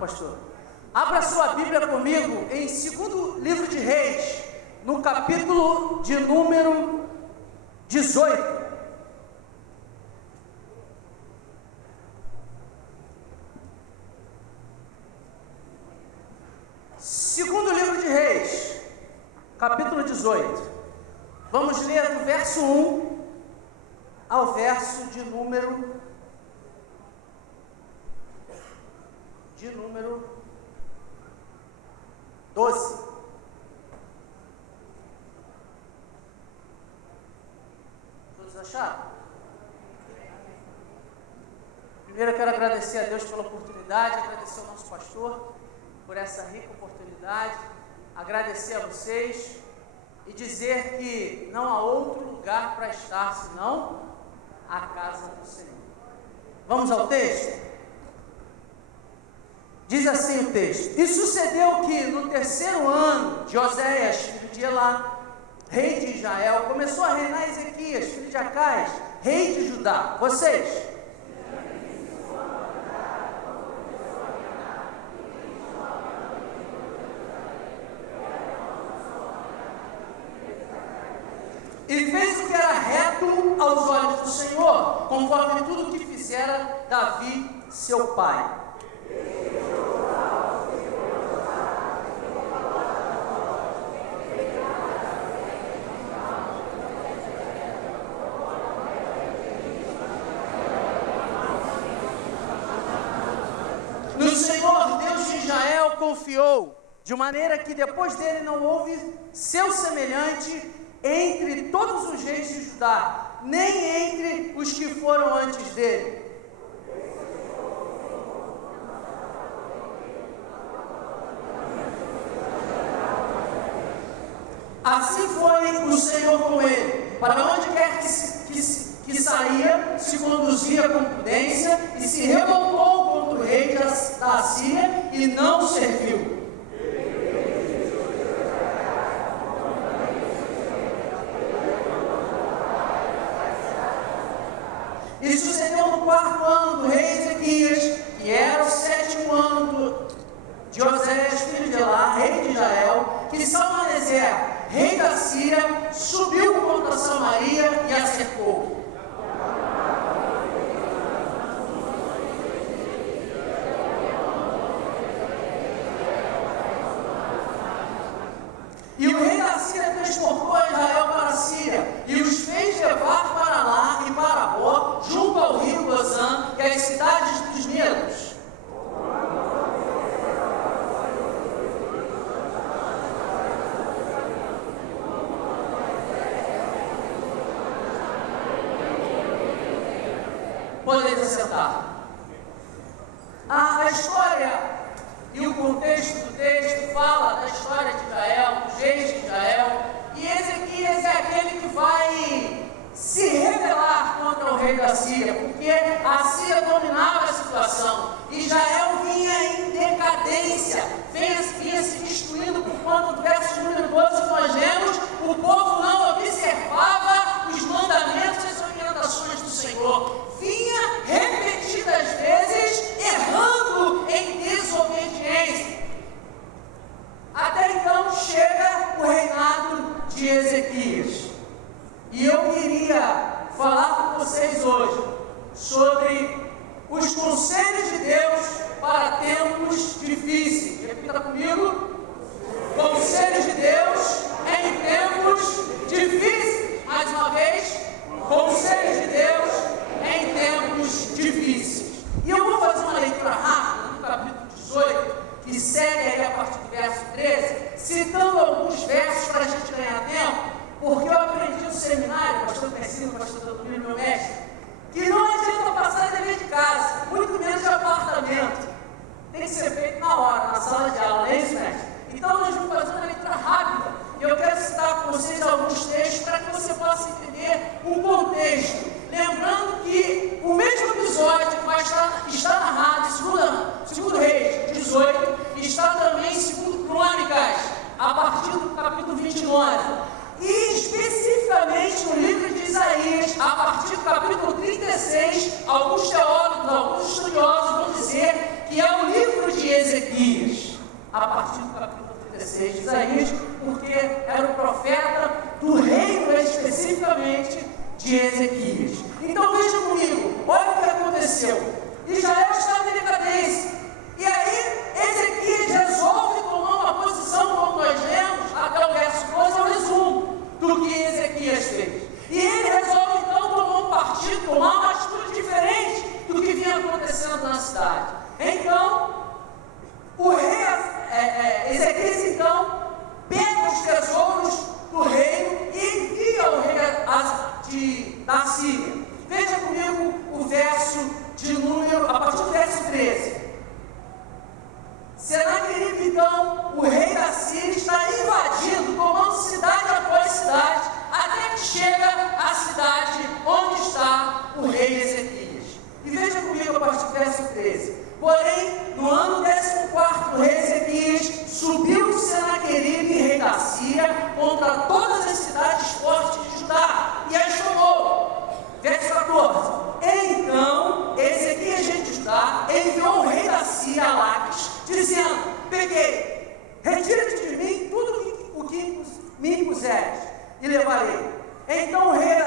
pastor. Abra sua Bíblia comigo em 2º livro de Reis, no capítulo de número 18. Segundo livro de Reis, capítulo 18. Vamos ler do verso 1 ao verso de número 12. Todos acharam? Primeiro eu quero agradecer a Deus pela oportunidade, agradecer ao nosso pastor por essa rica oportunidade, agradecer a vocês e dizer que não há outro lugar para estar senão a casa do Senhor. Vamos ao texto? Diz assim o texto: E sucedeu que no 3º ano de Oséias, filho de Elá, rei de Israel, começou a reinar Ezequias, filho de Acais, rei de Judá. Vocês? E fez o que era reto aos olhos do Senhor, conforme tudo o que fizera Davi, seu pai. No Senhor, Deus de Israel, confiou, de maneira que depois dele não houve seu semelhante entre todos os reis de Judá, nem entre os que foram antes dele. Assim foi o Senhor com ele, para onde quer que saía, se conduzia com prudência, e se revoltou contra o rei da Assíria, e não serviu. E sucedeu no 4º ano do rei Ezequias, que era o 7º ano de Oséias, filho de Elá, rei de Israel, que Salmaneser, rei da Síria, subiu contra Samaria e a cercou. E o rei da Síria transportou Israel para a Síria, e os fez levar para lá e para Bó, junto ao rio Gozã, e às cidades dos medos. Podeis assentar. A história e o contexto do texto fala da história de Israel, dos reis de Israel, e Ezequias é aquele que vai se rebelar contra o rei da Síria, porque a Síria dominava a situação. Israel vinha em decadência, vinha se destruindo por conta do verso número 12 que nós lemos. O povo não observava os mandamentos e as orientações do Senhor, vinha repetidas vezes errando em desobediência. Até então chega o reinado de Ezequias. E eu queria falar com vocês hoje sobre os conselhos de Deus para tempos difíceis. Repita comigo: conselhos de Deus em tempos difíceis. Mais uma vez, conselhos de Deus em tempos difíceis. E eu vou fazer uma leitura rápida no capítulo 18, que segue aí a partir do verso 13, citando alguns versos para a gente ganhar tempo, porque eu aprendi no seminário, pastor Persino, pastor Danilo, meu mestre, que não adianta passar dever de casa, muito menos de apartamento. Tem que ser feito na hora, na sala de aula, não é isso, mestre? Então nós vamos fazer uma leitura rápida, e eu quero citar com vocês alguns textos para que você possa entender o contexto. Lembrando que o mesmo episódio que vai está narrado em 2 Reis 18, está também em 2 Crônicas, a partir do capítulo 29. E especificamente no livro de Isaías, a partir do capítulo 36, alguns teólogos, alguns estudiosos vão dizer que é o livro de Ezequias. Isaías, porque era o profeta do reino especificamente de Ezequias. Então veja comigo, olha o que aconteceu. Israel estava em decadência, e aí Ezequias resolve tomar uma posição, como nós lemos, até o verso 12, é o resumo do que Ezequias fez. E ele resolve então tomar um partido, tomar uma atitude diferente do que vinha acontecendo na cidade. Então, o rei Ezequias então pega os tesouros do reino e envia o rei da Síria. Veja comigo o verso de número, a partir do verso 13. Senaqueribe, então, o rei da Síria, está invadindo, tomando cidade após cidade, até que chega à cidade onde está o rei Ezequias. E veja comigo a partir do verso 13. Porém, no ano 14º do rei Ezequias, subiu Senaqueribe, rei da Síria, contra todas as cidades fortes de Judá, e as tomou. Verso 14. Então, Ezequias, rei de Judá, enviou o rei da Síria a Laques, dizendo: peguei, retira-te de mim tudo o que me impuseres, e levarei. Então o rei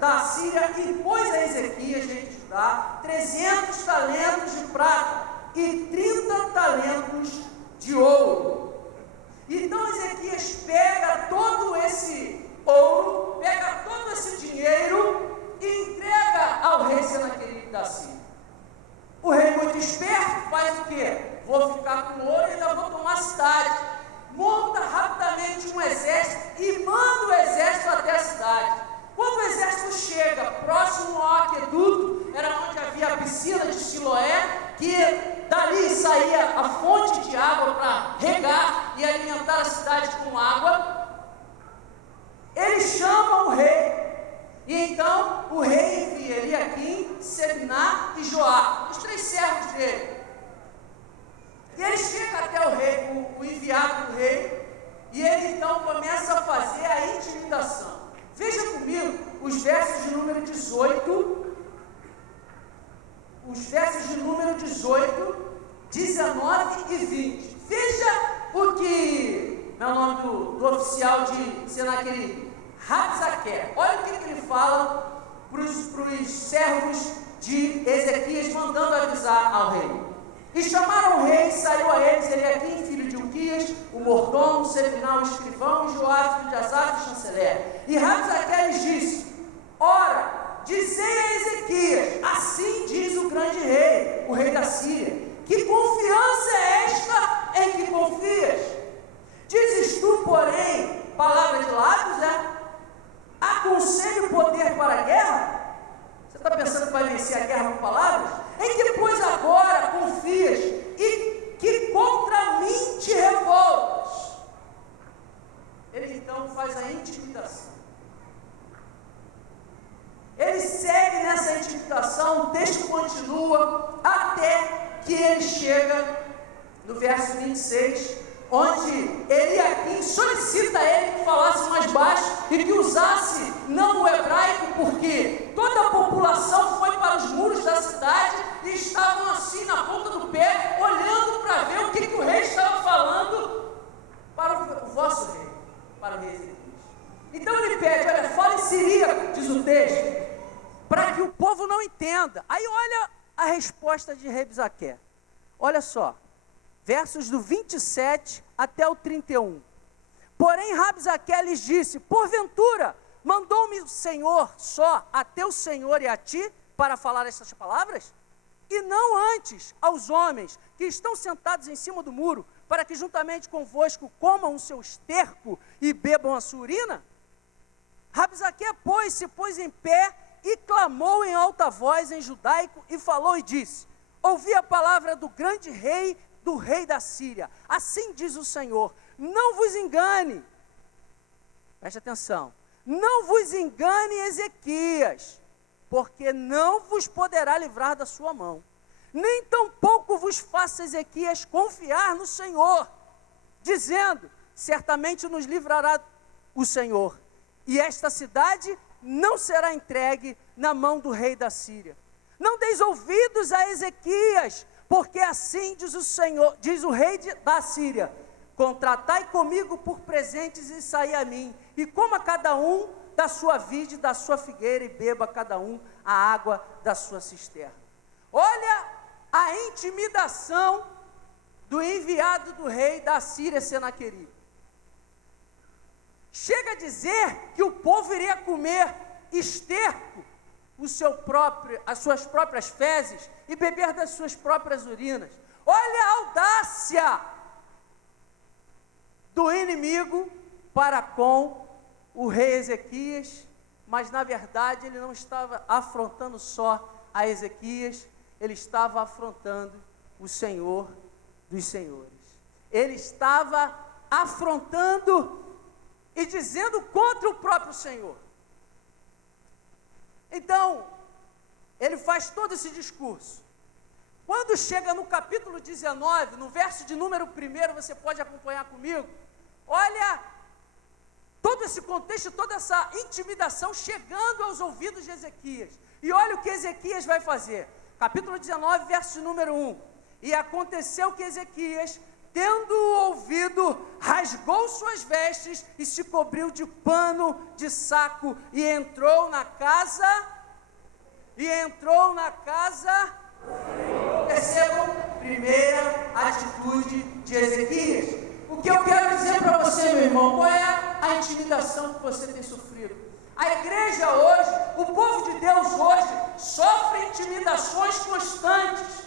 da Síria impôs a Ezequias, rei de Judá, 300 talentos de prata e 30 talentos de ouro. Então Ezequias pega todo esse ouro, pega todo esse dinheiro e entrega ao rei Senaqueribe da Síria. O rei, muito esperto, faz o quê? Vou ficar com o ouro e ainda vou tomar a cidade. Monta rapidamente um exército e manda o exército até a cidade. Quando o exército chega próximo ao aqueduto, era onde havia a piscina de Siloé, que dali saía a fonte de água para regar e alimentar a cidade com água, ele chama o rei. E então o rei envia Eliaquim, Sebná e Joá, os 3 servos dele. E ele chega até o rei, o enviado do rei, e ele então começa a fazer a intimidação. Veja comigo os versos de número 18, 19 e 20. Veja o que é o nome do oficial de Senaqueribe, Rabsaqué. Olha o que ele fala para os servos de Ezequias, mandando avisar ao rei. E chamaram o rei, saiu a eles Eliaquim, filho de Uquias, o mordomo, Sebná, o escrivão, e Joá, filho de Asaf, o chanceler. E Rabsaqué lhes disse: ora, dizei a Ezequias, assim diz o grande rei, o rei da Síria, que confiança é esta em que confias? Dizes tu, porém, palavra de lábios, aconselho poder para a guerra? Você está pensando que vai vencer a guerra com palavras? Em que, pois, agora confias e que contra mim te revoltas? Ele então faz a intimidação. Ele segue nessa intimidação, o texto continua até que ele chega no verso 26, onde Eliaquim solicita a ele que falasse mais baixo e que usasse não o hebraico, porque toda a população foi para os muros da cidade e estavam assim na ponta do pé, olhando para ver o que o rei estava falando para o vosso rei, para o rei Ezequias. Então ele pede: olha, fala em siríaco, diz o texto, para que o povo não entenda. Aí olha a resposta de Rabsaqué. Olha só, versos do 27 até o 31. Porém Rabsaqué lhes disse: porventura mandou-me o Senhor só a teu Senhor e a ti para falar estas palavras? E não antes aos homens que estão sentados em cima do muro, para que juntamente convosco comam o seu esterco e bebam a sua urina? Rabsaqué, pois, se pôs em pé e clamou em alta voz em judaico e falou e disse: ouvi a palavra do grande rei, do rei da Síria. Assim diz o Senhor: não vos engane, preste atenção, não vos engane Ezequias, porque não vos poderá livrar da sua mão, nem tampouco vos faça Ezequias confiar no Senhor, dizendo: certamente nos livrará o Senhor, e esta cidade não será entregue na mão do rei da Síria. Não deis ouvidos a Ezequias, porque assim diz o Senhor, diz o rei da Síria: contratai comigo por presentes e saí a mim, e coma cada um da sua vide, da sua figueira, e beba cada um a água da sua cisterna. Olha a intimidação do enviado do rei da Síria, Senaqueribe. Chega a dizer que o povo iria comer esterco, as suas próprias fezes, e beber das suas próprias urinas. Olha a audácia do inimigo para com o rei Ezequias, mas na verdade ele não estava afrontando só a Ezequias, ele estava afrontando o Senhor dos senhores. Ele estava afrontando e dizendo contra o próprio Senhor. Então, ele faz todo esse discurso. Quando chega no capítulo 19, no verso de número 1, você pode acompanhar comigo, olha todo esse contexto, toda essa intimidação chegando aos ouvidos de Ezequias. E olha o que Ezequias vai fazer. Capítulo 19, verso de número 1. E aconteceu que Ezequias, tendo ouvido, rasgou suas vestes e se cobriu de pano de saco e entrou na casa. Percebam, primeira atitude de Ezequias. O que eu quero dizer para você, meu irmão, qual é a intimidação que você tem sofrido? A igreja hoje, o povo de Deus hoje, sofre intimidações constantes.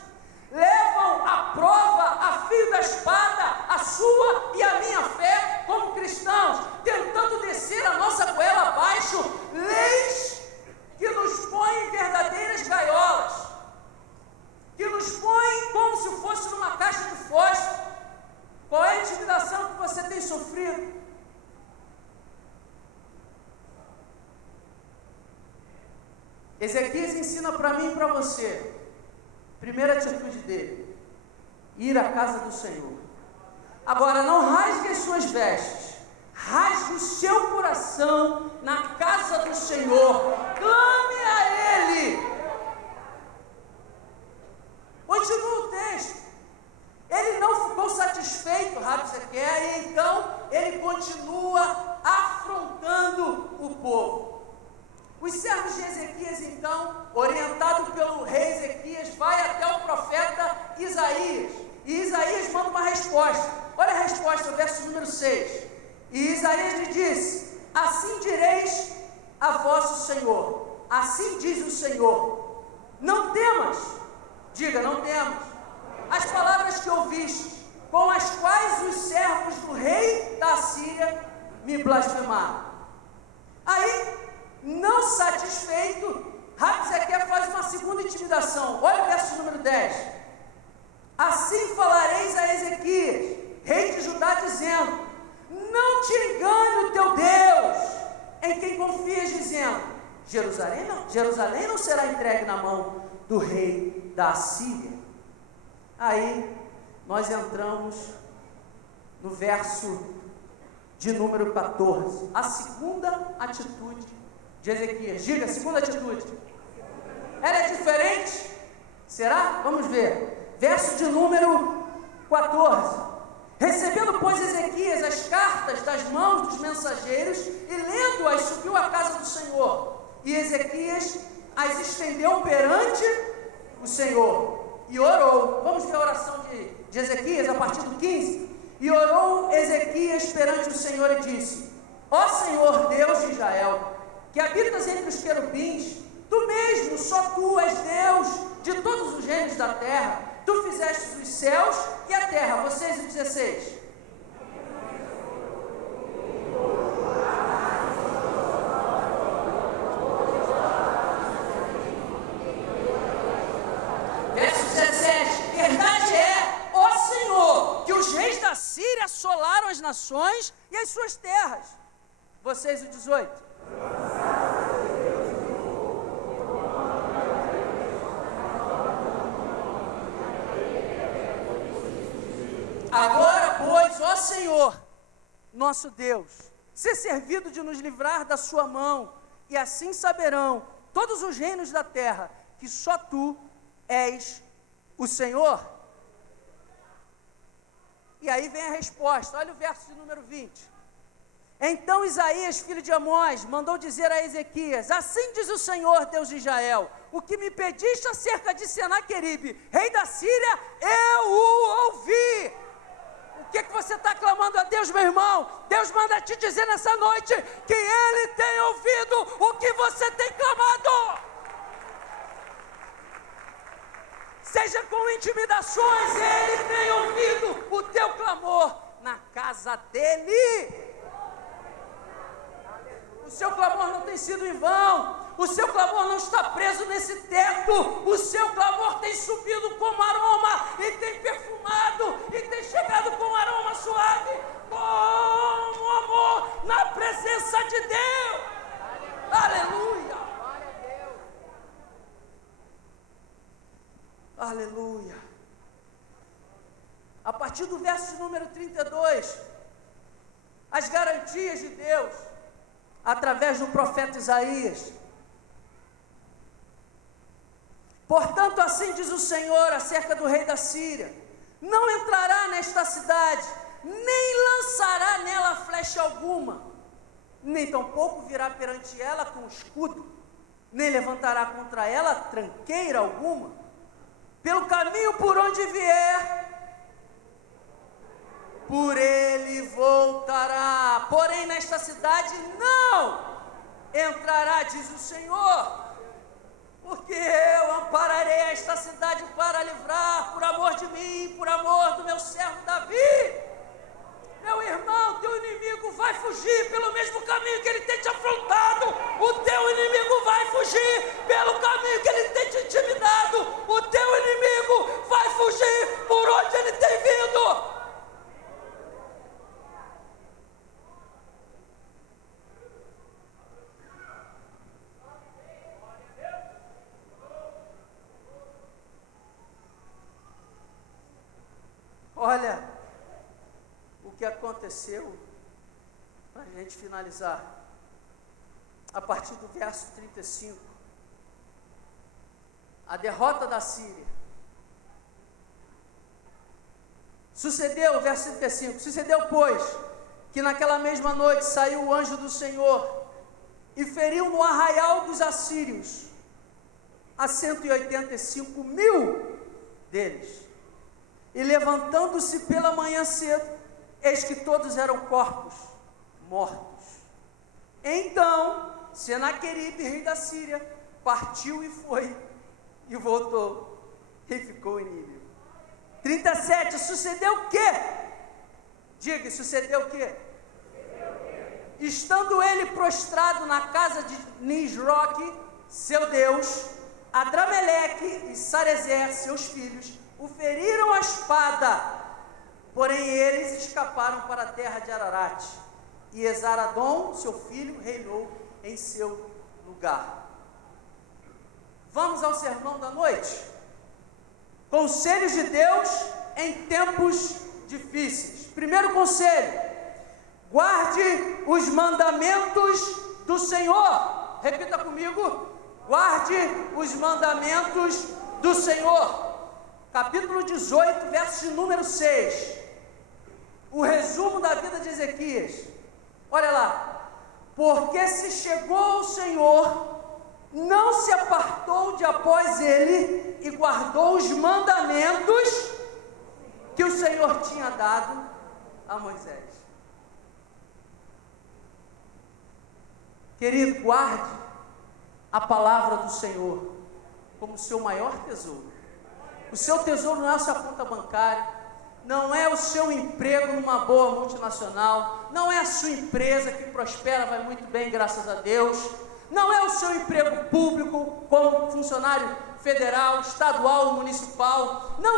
Levam à prova, a fio da espada, a sua e a minha fé como cristãos, tentando descer a nossa goela abaixo, leis que nos põem em verdadeiras gaiolas, que nos põem como se fosse numa caixa de fósforo. Qual é a intimidação que você tem sofrido? Ezequias ensina para mim e para você. Primeira atitude dele: ir à casa do Senhor. Agora, não rasgue as suas vestes, rasgue o seu coração na casa do Senhor, clame a Ele. Continua o texto. Ele não ficou satisfeito, Rabzeque, e então ele continua afrontando o povo. Os servos de Ezequias, então, orientado pelo rei Ezequias, vai até o profeta Isaías. E Isaías manda uma resposta. Olha a resposta, verso número 6. E Isaías lhe disse: assim direis a vosso Senhor, assim diz o Senhor, não temas, diga, não temas, as palavras que ouviste, com as quais os servos do rei da Síria me blasfemaram. Aí, não satisfeito, Rabzeque faz uma segunda intimidação. Olha o verso número 10. Assim falareis a Ezequias, rei de Judá, dizendo: não te engane o teu Deus, em quem confias, dizendo: Jerusalém não será entregue na mão do rei da Síria. Aí nós entramos no verso de número 14, a segunda atitude de Ezequias. Diga, segunda atitude. Ela é diferente? Será? Vamos ver. Verso de número 14. Recebendo, pois, Ezequias as cartas das mãos dos mensageiros e lendo-as, subiu à casa do Senhor. E Ezequias as estendeu perante o Senhor e orou. Vamos ver a oração de Ezequias a partir do 15. E orou Ezequias perante o Senhor e disse: ó Senhor Deus de Israel, que habitas entre os querubins, tu mesmo, só tu és Deus de todos os reinos da terra. Tu fizeste os céus e a terra. Vocês, o 16. Verso 17. Verdade é, ó Senhor, que os reis da Síria assolaram as nações e as suas terras. Vocês, o 18. Agora, pois, ó Senhor, nosso Deus, ser servido de nos livrar da sua mão, e assim saberão todos os reinos da terra que só tu és o Senhor. E aí vem a resposta, olha o verso de número 20. Então Isaías, filho de Amós, mandou dizer a Ezequias: assim diz o Senhor, Deus de Israel, o que me pediste acerca de Senaqueribe, rei da Síria, eu o ouvi. O que você está clamando a Deus, meu irmão? Deus manda te dizer nessa noite que Ele tem ouvido o que você tem clamado. Seja com intimidações, Ele tem ouvido o teu clamor na casa dEle. O seu clamor não tem sido em vão, o seu clamor não está preso nesse teto, o seu clamor tem subido como aroma, e tem perfumado, e tem chegado com aroma suave, como amor, na presença de Deus. Aleluia! Aleluia! A partir do verso número 32, as garantias de Deus, através do profeta Isaías. Portanto, assim diz o Senhor acerca do rei da Síria: não entrará nesta cidade, nem lançará nela flecha alguma, nem tampouco virá perante ela com escudo, nem levantará contra ela tranqueira alguma. Pelo caminho por onde vier, por ele voltará, porém nesta cidade não entrará, diz o Senhor, porque eu ampararei esta cidade para livrar, por amor de mim, por amor do meu servo Davi. Meu irmão, teu inimigo vai fugir pelo mesmo caminho que ele tem te afrontado, o teu inimigo vai fugir pelo caminho que ele tem te intimidado, o teu inimigo vai fugir por onde ele tem vindo. Olha o que aconteceu, para a gente finalizar, a partir do verso 35, a derrota da Síria. Sucedeu, verso 35, sucedeu, pois, que naquela mesma noite saiu o anjo do Senhor e feriu no arraial dos assírios a 185.000 deles. E levantando-se pela manhã cedo, eis que todos eram corpos mortos. Então, Senaqueribe, rei da Síria, partiu e foi, e voltou, e ficou em Nínive. 37, sucedeu o quê? Diga, sucedeu o quê? Estando ele prostrado na casa de Nisroque, seu Deus, Adrameleque e Sarezer, seus filhos, o feriram a espada, porém eles escaparam para a terra de Ararat, e Esaradom, seu filho, reinou em seu lugar. Vamos ao sermão da noite. Conselhos de Deus em tempos difíceis. Primeiro conselho: guarde os mandamentos do Senhor. Repita comigo: guarde os mandamentos do Senhor. Capítulo 18, verso de número 6. O resumo da vida de Ezequias. Olha lá. Porque se chegou o Senhor, não se apartou de após ele e guardou os mandamentos que o Senhor tinha dado a Moisés. Querido, guarde a palavra do Senhor como seu maior tesouro. O seu tesouro não é a sua conta bancária, não é o seu emprego numa boa multinacional, não é a sua empresa que prospera, vai muito bem, graças a Deus, não é o seu emprego público como funcionário federal, estadual ou municipal, não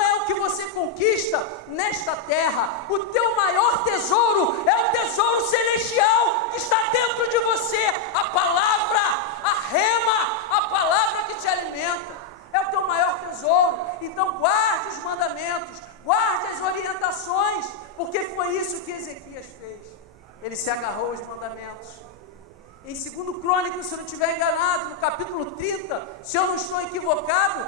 é o que você conquista nesta terra. O teu maior tesouro é o tesouro celestial que está dentro de você, a palavra, a rema, a palavra que te alimenta. É o teu maior tesouro. Então guarde os mandamentos, guarde as orientações, porque foi isso que Ezequias fez. Ele se agarrou aos mandamentos. Em 2 Crônicas, se eu não estiver enganado, no capítulo 30, se eu não estou equivocado,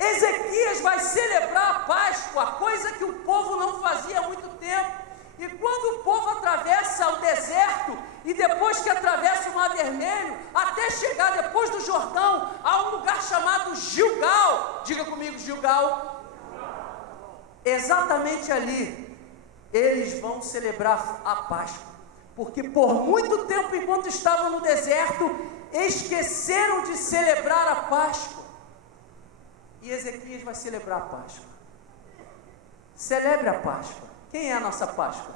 Ezequias vai celebrar a Páscoa, coisa que o povo não fazia há muito tempo. E quando o povo atravessa o deserto, e depois que atravessa o Mar Vermelho, até chegar depois do Jordão, a um lugar chamado Gilgal, diga comigo, Gilgal, exatamente ali, eles vão celebrar a Páscoa, porque por muito tempo, enquanto estavam no deserto, esqueceram de celebrar a Páscoa, e Ezequias vai celebrar a Páscoa. Celebre a Páscoa. Quem é a nossa Páscoa?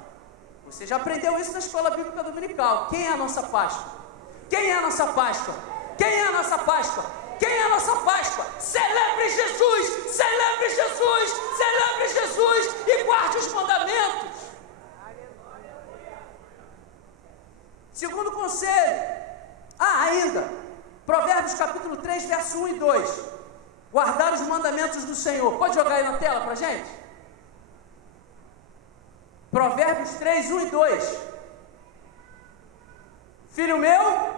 Você já aprendeu isso na escola bíblica dominical. Quem é a nossa Páscoa? Quem é a nossa Páscoa? Quem é a nossa Páscoa? Quem é a nossa Páscoa? Celebre Jesus! Celebre Jesus! Celebre Jesus! E guarde os mandamentos. Segundo conselho. Ainda. Provérbios capítulo 3, verso 1 e 2. Guardar os mandamentos do Senhor. Pode jogar aí na tela para a gente? Provérbios 3, 1 e 2. Filho meu,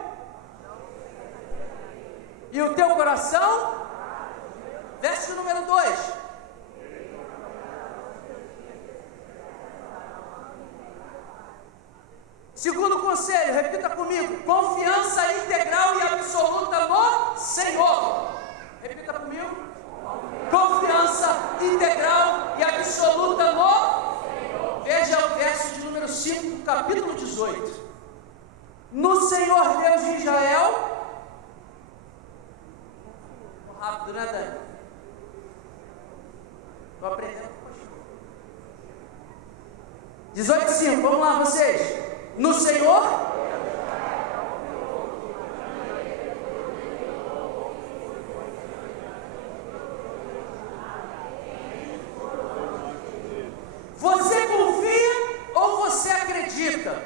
e o teu coração, verso número 2. Segundo conselho, repita comigo: confiança integral e absoluta no Senhor. Repita comigo: confiança integral e absoluta no Senhor. Veja o verso de número 5 do capítulo 18. No Senhor Deus de Israel. Rápido, né, Dani? Estou aprendendo. 18:5, vamos lá vocês. No Senhor. Você confia ou você acredita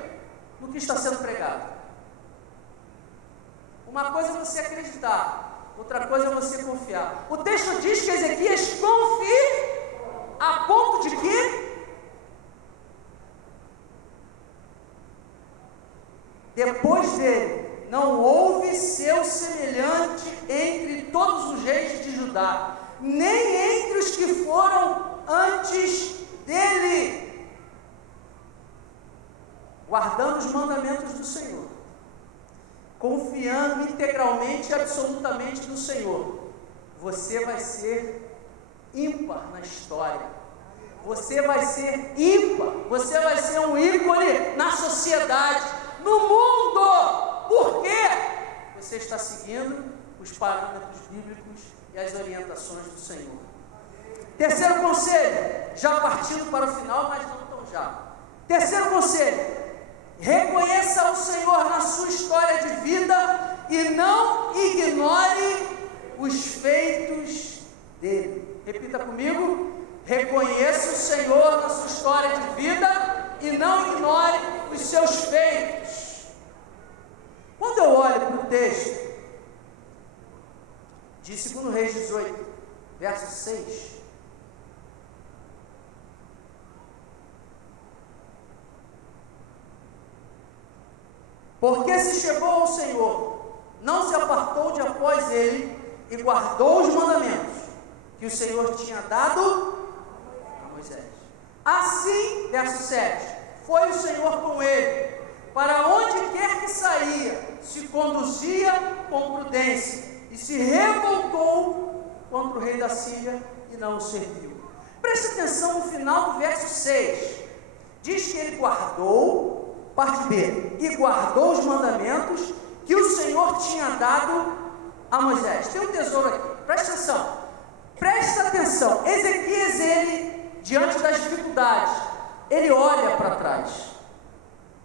no que está sendo pregado? Uma coisa é você acreditar, outra coisa é você confiar. O texto diz que Ezequias confia a ponto de que depois dele não houve seu semelhante entre todos os reis de Judá, nem entre os que foram antes dele, guardando os mandamentos do Senhor, confiando integralmente e absolutamente no Senhor. Você vai ser ímpar na história, você vai ser ímpar, você vai ser um ícone na sociedade, no mundo. Por quê? Você está seguindo os parâmetros bíblicos e as orientações do Senhor. Terceiro conselho, já partindo para o final, mas não tão já. Terceiro conselho: reconheça o Senhor na sua história de vida e não ignore os feitos dele. Repita comigo: reconheça o Senhor na sua história de vida e não ignore os seus feitos. Quando eu olho para o texto de 2 Reis 18, verso 6, porque se chegou ao Senhor, não se apartou de após ele, e guardou os mandamentos que o Senhor tinha dado a Moisés. Assim, verso 7, foi o Senhor com ele, para onde quer que saía, se conduzia com prudência, e se revoltou contra o rei da Síria, e não o serviu. Preste atenção no final do verso 6, diz que ele guardou, parte B, e guardou os mandamentos que o Senhor tinha dado a Moisés. Tem um tesouro aqui, presta atenção. Presta atenção. Ezequias, ele, diante das dificuldades, ele olha para trás,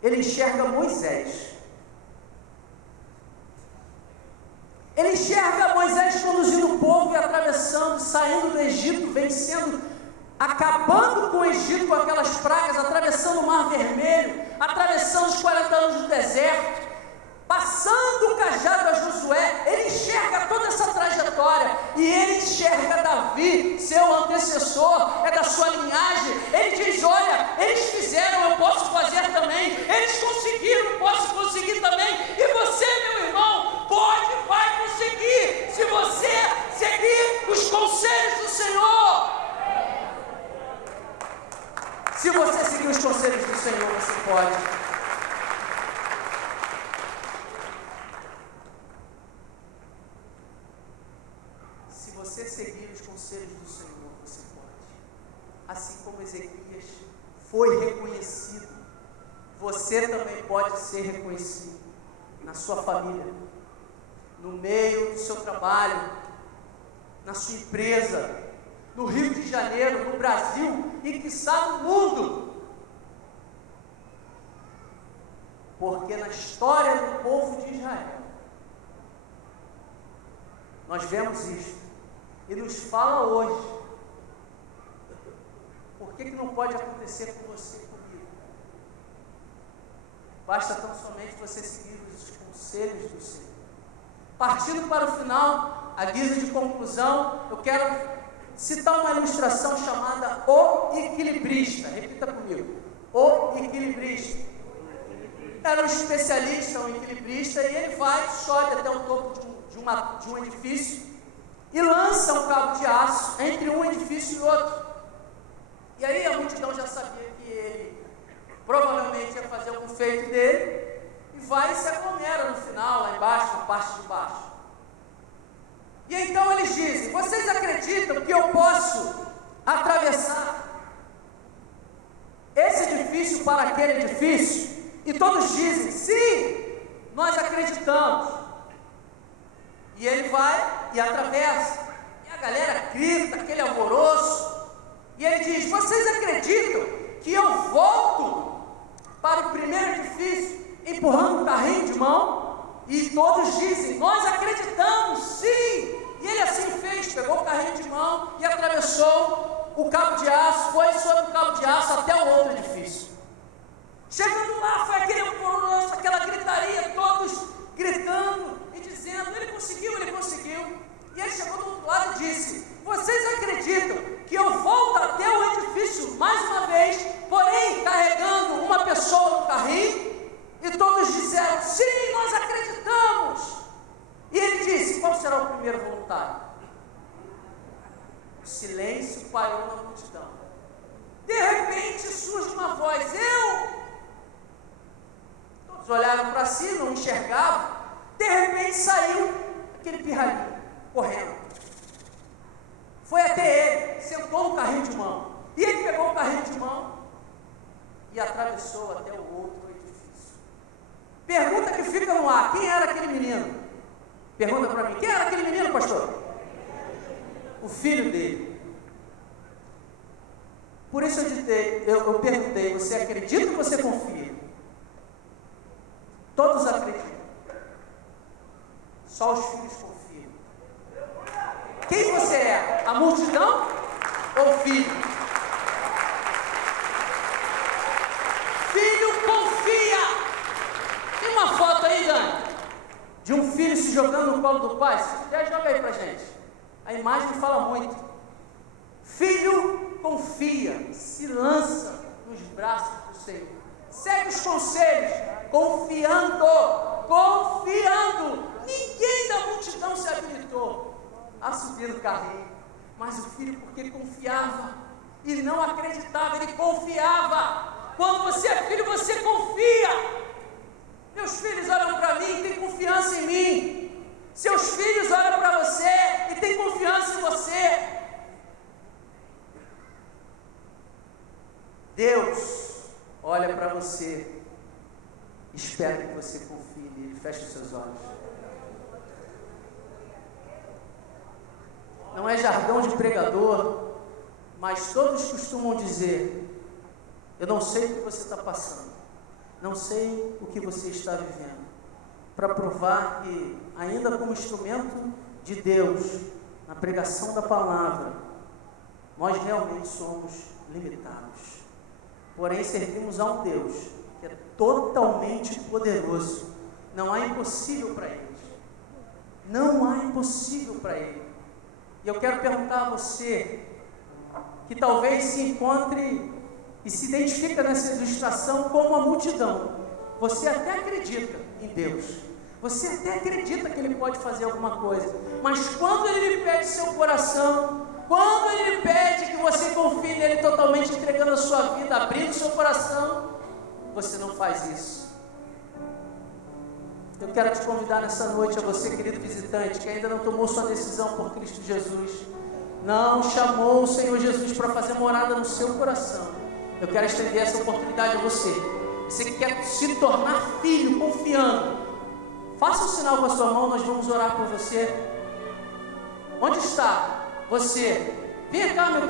ele enxerga Moisés. Ele enxerga Moisés conduzindo o povo e atravessando, saindo do Egito, vencendo, acabando com o Egito, com aquelas pragas, atravessando o Mar Vermelho, atravessando os 40 anos do deserto, passando o cajado a Josué. Ele enxerga toda essa trajetória, e ele enxerga Davi, seu antecessor, é da sua linhagem. Ele diz: olha, eles fizeram, eu posso fazer também, eles conseguiram, eu posso conseguir também, e você, meu irmão, vai conseguir, se você seguir os conselhos conselhos do Senhor você pode. Assim como Ezequias foi reconhecido, você também pode ser reconhecido na sua família, no meio do seu trabalho, na sua empresa, no Rio de Janeiro, no Brasil e quiçá no mundo. Porque na história do povo de Israel, nós vemos isto e nos fala hoje. Por que não pode acontecer com você e comigo? Basta tão somente você seguir os conselhos do Senhor. Partindo para o final, a guisa de conclusão, eu quero citar uma ilustração chamada O Equilibrista. Repita comigo. O Equilibrista. Era um especialista, um equilibrista, e ele sobe até o topo de um edifício e lança um cabo de aço entre um edifício e outro. E aí a multidão já sabia que ele provavelmente ia fazer algum feito dele, e vai e se aglomera no final, lá embaixo, na parte de baixo. E então eles dizem: vocês acreditam que eu posso atravessar esse edifício para aquele edifício? E todos dizem: sim, nós acreditamos. E ele vai e atravessa, e a galera grita, aquele alvoroço, e ele diz: vocês acreditam que eu volto para o primeiro edifício empurrando um carrinho de mão? E todos dizem: nós acreditamos, sim. E ele assim fez, pegou o carrinho de mão e atravessou o cabo de aço, foi sobre o cabo de aço até o outro edifício. Chegando lá, foi aquele alvoroço, aquela gritaria, todos gritando e dizendo: ele conseguiu, ele conseguiu. E ele chegou do outro lado e disse: vocês acreditam que eu volto até o edifício mais uma vez, porém carregando uma pessoa no carrinho? E todos disseram: sim, nós acreditamos. E ele disse: qual será o primeiro voluntário? O silêncio pairou na multidão. De repente surge uma voz: eu. Todos olharam para si, não enxergavam. De repente saiu aquele pirralhinho, correndo. Foi até ele, sentou no carrinho de mão. E ele pegou o carrinho de mão e atravessou até o outro edifício. Pergunta que fica no ar: quem era aquele menino? Pergunta para mim: quem era aquele menino, pastor? O filho dele. Por isso eu perguntei: você acredita ou você confia? Todos acreditam. Só os filhos confiam. Quem você é? A multidão ou filho? Filho confia. Tem uma foto aí, Dani, de um filho se jogando no colo do pai. Se puder, joga aí pra gente. A imagem fala muito. Filho confia, se lança nos braços do Senhor. Segue os conselhos, confiando. Ninguém da multidão se habilitou a subir no carrinho, mas o filho, porque confiava e não acreditava, ele confiava. Quando você é filho, você confia. Meus filhos olham para mim e têm confiança em mim. Seus filhos olham para você e têm confiança em você. Deus olha para você, espera que você confie nele. Feche os seus olhos. Não é jargão de pregador, mas todos costumam dizer: eu não sei o que você está passando, não sei o que você está vivendo, para provar que, ainda como instrumento de Deus, na pregação da palavra, nós realmente somos limitados. Porém, servimos a um Deus que é totalmente poderoso. Não há impossível para Ele. Não há impossível para Ele. E eu quero perguntar a você, que talvez se encontre e se identifica nessa ilustração como a multidão. Você até acredita em Deus. Você até acredita que Ele pode fazer alguma coisa. Mas quando Ele lhe pede seu coração, quando Ele pede que você confie nele totalmente, entregando a sua vida, abrindo seu coração, você não faz isso. Eu quero te convidar nessa noite, a você, querido visitante, que ainda não tomou sua decisão por Cristo Jesus, não chamou o Senhor Jesus para fazer morada no seu coração, eu quero estender essa oportunidade a você. Você que quer se tornar filho, confiando, faça um sinal com a sua mão, nós vamos orar por você. Onde está você? Vem cá, meu querido.